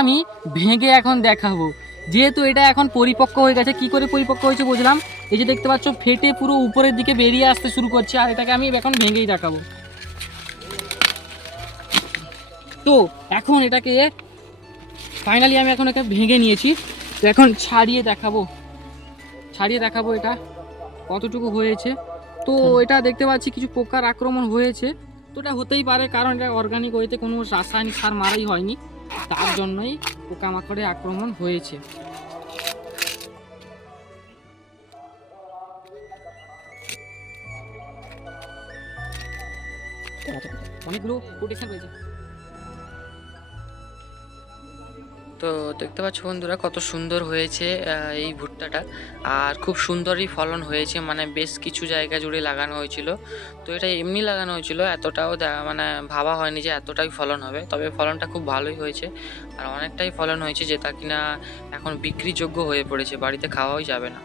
আমি ভেঙে এখন দেখাবো। যেহেতু এটা এখন পরিপক্ক হয়ে গেছে কি করে পরিপক্ক হয়েছে বুঝলাম? এই যে দেখতে পাচ্ছ ফেটে পুরো উপরের দিকে বেরিয়ে আসতে শুরু করছে আর এটাকে আমি এখন ভেঙেই দেখাবো। তো এখন এটাকে ফাইনালি আমি এখন একে ভেঙে নিয়েছি। তো এখন ছাড়িয়ে দেখাবো। ছাড়িয়ে দেখাবো এটা কতটুকু হয়েছে। তো এটা দেখতে পাচ্ছি কিছু পোকার আক্রমণ হয়েছে। তো এটা হতেই পারে কারণ এটা অর্গানিক ওয়েতে কোনো রাসায়নিক সার মারাই হয়নি। তার জন্যই পোকামাকড়ে আক্রমণ হয়েছে। অনেকগুলো কোটেশন রয়েছে। তো দেখতে পাচ্ছ বন্ধুরা কত সুন্দর হয়েছে এই ভুট্টাটা। আর খুব সুন্দরই ফলন হয়েছে মানে বেশ কিছু জায়গা জুড়ে লাগানো হয়েছিল। তো এটা এমনি লাগানো হয়েছিল, এতটাও মানে ভাবা হয়নি যে এতটাই ফলন হবে। তবে ফলনটা খুব ভালোই হয়েছে, আর অনেকটাই ফলন হয়েছে, যেটা কিনা এখন বিক্রিযোগ্য হয়ে পড়েছে, বাড়িতে খাওয়াই যাবে না।